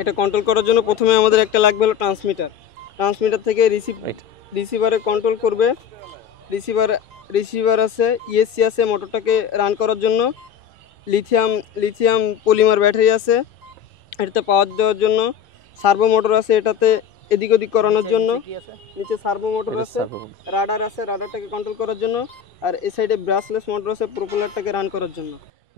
এটা কন্ট্রোল করার জন্য প্রথমে আমাদের একটা লাগবে হলো ট্রান্সমিটার। ট্রান্সমিটার থেকে রিসিভারে কন্ট্রোল করবে। রিসিভার আছে, ইএসসি আছে মোটরটাকে রান করার জন্য। লিথিয়াম পলিমার ব্যাটারি আছে এটাতে পাওয়ার দেওয়ার জন্য। সার্ভো মোটর আছে এটাতে এদিক ওদিক করানোর জন্য। নিচে সার্ভো মোটর আছে, রাডার আছে রাডারটাকে কন্ট্রোল করার জন্য। আর এই সাইডে ব্রাশলেস মোটর আছে প্রোপেলারটাকে রান করার জন্য।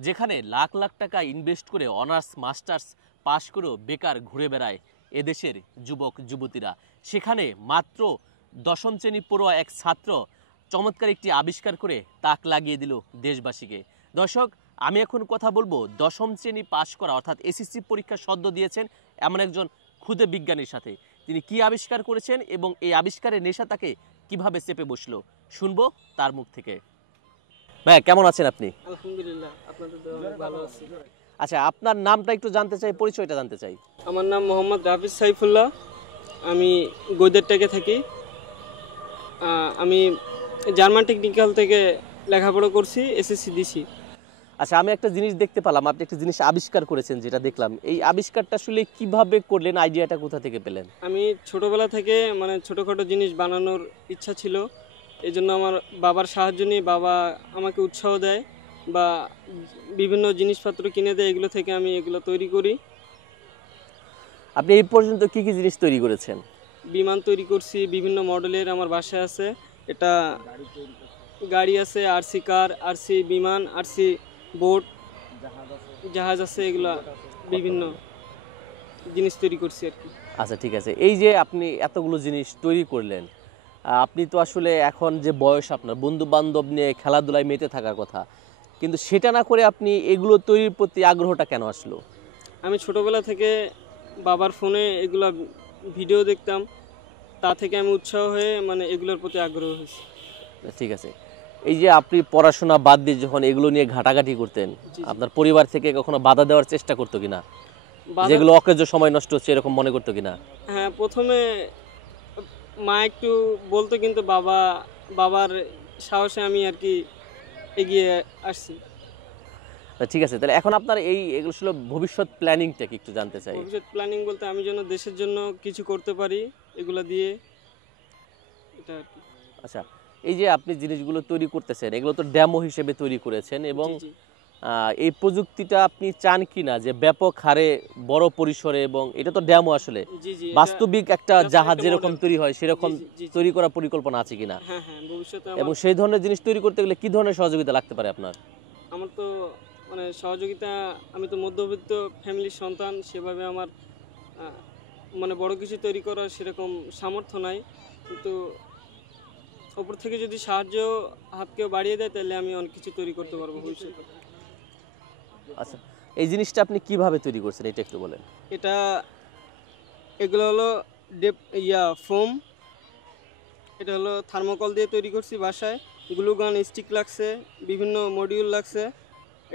যেখানে লাখ লাখ টাকা ইনভেস্ট করে অনার্স মাস্টার্স পাশ করেও বেকার ঘুরে বেড়ায় এদেশের যুবক যুবতীরা, সেখানে মাত্র দশম শ্রেণী পড়ুয়া এক ছাত্র চমৎকার একটি আবিষ্কার করে তাক লাগিয়ে দিল দেশবাসীকে। দর্শক, আমি এখন কথা বলবো দশম শ্রেণী পাশ করা অর্থাৎ এসএসসি পরীক্ষা সদ্য দিয়েছেন এমন একজন ক্ষুদে বিজ্ঞানীর সাথে। তিনি কি আবিষ্কার করেছেন এবং এই আবিষ্কারের নেশা তাকে কিভাবে চেপে বসলো, শুনবো তার মুখ থেকে। ভাই কেমন আছেন আপনি? আলহামদুলিল্লাহ, আপনাদের দোয়া অনেক ভালো আছি। আচ্ছা, আপনার নামটা একটু জানতে চাই, পরিচয়টা জানতে চাই। আমার নাম মোহাম্মদ রাফিজ সাইফুল্লাহ, আমি গৈদেরটাকে থাকি। আমি জার্মান টেকনিক্যাল থেকে লেখাপড়া করছি, এসএসসি দিছি। আচ্ছা, আমি একটা জিনিস দেখতে পেলাম, আপনি একটা জিনিস আবিষ্কার করেছেন, যেটা দেখলাম। এই আবিষ্কারটা আসলে কিভাবে করলেন, আইডিয়াটা কোথা থেকে পেলেন? আমি ছোটোবেলা থেকে মানে ছোটোখাটো জিনিস বানানোর ইচ্ছা ছিল, এই জন্য আমার বাবার সাহায্য নিয়ে বাবা আমাকে উৎসাহ দেয় বা বিভিন্ন জিনিসপত্র কিনে দেয়, এগুলো থেকে আমি এগুলো তৈরি করি। আপনি এই পর্যন্ত কি কি জিনিস তৈরি করেছেন? বিমান তৈরি করছি, বিভিন্ন মডেলের আমার বাসায় আছে। এটা গাড়ি আছে, আরসি কার, আরসি বিমান, আরসি বোট, জাহাজ আছে, এগুলা বিভিন্ন জিনিস তৈরি করছি আর কি। আচ্ছা, ঠিক আছে। এই যে আপনি এতগুলো জিনিস তৈরি করলেন, আপনি তো আসলে এখন যে বয়স, আপনার বন্ধু বান্ধব নিয়ে খেলাধুলায় মেতে থাকার কথা, কিন্তু সেটা না করে আপনি এগুলো তৈরির প্রতি আগ্রহটা কেন আসলো? আমি ছোটোবেলা থেকে বাবার ফোনে এগুলা ভিডিও দেখতাম, তা থেকে আমি উৎসাহ হয়ে মানে এগুলোর প্রতি আগ্রহ হয়েছি। ঠিক আছে। এই যে আপনি পড়াশোনা বাদ দিয়ে যখন এগুলো নিয়ে ঘাটাঘাটি করতেন, আপনার পরিবার থেকে কখনো বাধা দেওয়ার চেষ্টা করতো কিনা? যেগুলো অকেজো সময় নষ্ট হচ্ছে এরকম মনে করতো কিনা? হ্যাঁ, প্রথমে মা একটু বলতো, কিন্তু বাবার সাহসে আমি আর কি এগিয়ে আসছি। ঠিক আছে, তাহলে এখন আপনার এগুলো ছিল ভবিষ্যৎ প্ল্যানিংটা কি একটু জানতে চাই। ভবিষ্যৎ প্ল্যানিং বলতে আমি যেন দেশের জন্য কিছু করতে পারি এগুলো দিয়ে, এটা আর কি। আচ্ছা, এই যে আপনি জিনিসগুলো তৈরি করতেছেন, এগুলো তো ডেমো হিসেবে তৈরি করেছেন, এবং এই প্রযুক্তিটা আপনি চান কিনা যে ব্যাপক হারে বড় পরিসরে, এবং এটা তো ডেমো, আসলে বাস্তবিক একটা জাহাজ যেরকম তৈরি হয় সেরকম তৈরি করার পরিকল্পনা আছে কিনা? হ্যাঁ হ্যাঁ, ভবিষ্যতে। এবং সেই ধরনের জিনিস তৈরি করতে গেলে কি ধরনের সহযোগিতা লাগতে পারে আপনার? আমার তো মানে সহযোগিতা, আমি তো মধ্যবিত্ত ফ্যামিলির সন্তান, সেভাবে আমার মানে বড় কিছু তৈরি করার সেরকম সামর্থ্য নাই, কিন্তু ওপর থেকে যদি সাহায্য হাত কেউ বাড়িয়ে দেয় তাহলে আমি অনেক কিছু তৈরি করতে পারবো ভবিষ্যতে। আচ্ছা, এই জিনিসটা আপনি কিভাবে তৈরি করছেন এটা একটু বলেন। এগুলো হলো ফোম, এটা হলো থার্মোকল দিয়ে তৈরি করছি বাসায়। গ্লুগান স্টিক লাগছে, বিভিন্ন মডিউল লাগছে।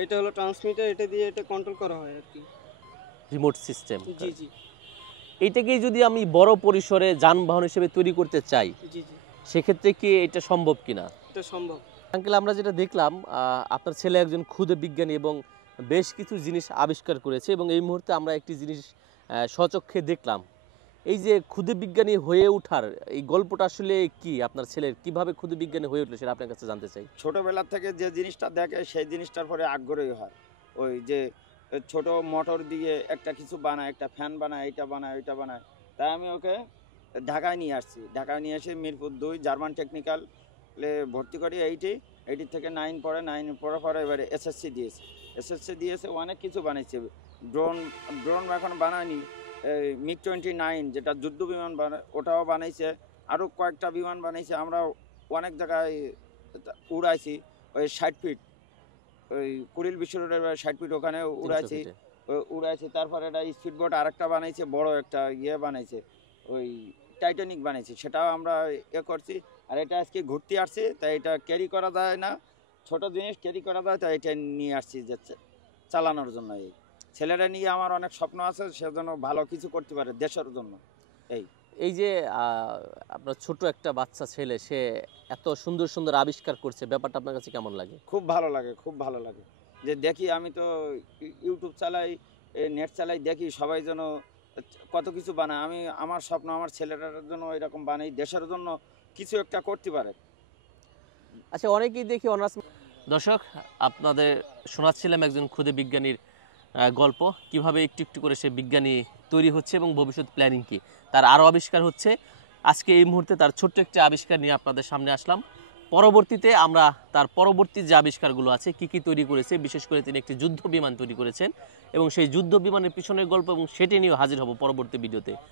এটা হলো ট্রান্সমিটার, এটা দিয়ে এটা কন্ট্রোল করা হয় আর কি, রিমোট সিস্টেম। জি জি। এইটাকেই যদি আমি বড় পরিসরে যানবাহন হিসেবে তৈরি করতে চাই, জি জি, সেক্ষেত্রে কি এটা সম্ভব কিনা? এটা সম্ভব। আঙ্কেল, আমরা যেটা দেখলাম, আপনার ছেলে একজন ক্ষুদে বিজ্ঞানী এবং বেশ কিছু জিনিস আবিষ্কার করেছে, এবং এই মুহূর্তে আমরা একটি জিনিস স্বচক্ষে দেখলাম। এই যে ক্ষুদে বিজ্ঞানী হয়ে ওঠার এই গল্পটা আসলে কি, আপনার ছেলের কিভাবে ক্ষুদে বিজ্ঞানী হয়ে উঠলো সেটা আপনার কাছে জানতে চাই। ছোটবেলা থেকে যে জিনিসটা দেখে সেই জিনিসটার পরে আগ্রহী হয়। ওই যে ছোট মোটর দিয়ে একটা কিছু বানায়, একটা ফ্যান বানায়, এটা বানায়, ওইটা বানায়। তাই আমি ওকে ঢাকায় নিয়ে আসছি। ঢাকায় নিয়ে এসে মিরপুর 2 জার্মান টেকনিক্যালে ভর্তি করি। এইটি থেকে 9 পড়ে, 9 পড়ার পরে এবারে এসএসসি দিয়েছে, অনেক কিছু বানাইছে। ড্রোন এখন বানায়নি, MiG-29 যেটা যুদ্ধ বিমান বানায় ওটাও বানাইছে, আরও কয়েকটা বিমান বানাইছে। আমরা অনেক জায়গায় উড়াইছি, ওই 60 ফিট, ওই কুড়িল বিশ্ব রোডের 60 ফিট ওখানে উড়াইছি। তারপরে একটা স্পিড বোট আরেকটা বানাইছে, বড় একটা বানাইছে, ওই টাইটানিক বানাইছে, সেটাও আমরা করছি। আর এটা আজকে ঘুরতে আসছি, তাই এটা ক্যারি করা যায় না, ছোট জিনিস ক্যারি করা যায়, তাই এটা নিয়ে আসছি যে চালানোর জন্য। এই ছেলেরা নিয়ে আমার অনেক স্বপ্ন আছে, সেজন্য ভালো কিছু করতে পারে দেশের জন্য। এই যে আপনার ছোট একটা বাচ্চা ছেলে, সে এত সুন্দর সুন্দর আবিষ্কার করছে, ব্যাপারটা আপনার কাছে কেমন লাগে? খুব ভালো লাগে যে দেখি, আমি তো ইউটিউব চালাই, নেট চালাই, দেখি সবাই যেন কত কিছু বানায়। আমি আমার স্বপ্ন আমার ছেলেটার জন্য এরকম বানাই, দেশের জন্য কিছু একটা করতে পারে। আচ্ছা, অনেকেই দেখি অনার্স। দর্শক, আপনাদের শোনাচ্ছিলাম একজন ক্ষুদে বিজ্ঞানীর গল্প, কিভাবে একটু একটু করে সে বিজ্ঞানী তৈরি হচ্ছে এবং ভবিষ্যৎ প্ল্যানিং কি, তার আরও আবিষ্কার হচ্ছে। আজকে এই মুহূর্তে তার ছোট্ট একটি আবিষ্কার নিয়ে আপনাদের সামনে আসলাম। পরবর্তীতে আমরা তার পরবর্তী যে আবিষ্কারগুলো আছে কি কি তৈরি করেছে, বিশেষ করে তিনি একটি যুদ্ধ বিমান তৈরি করেছেন এবং সেই যুদ্ধ বিমানের পিছনের গল্প এবং সেটি নিয়েও হাজির হব পরবর্তী ভিডিওতে।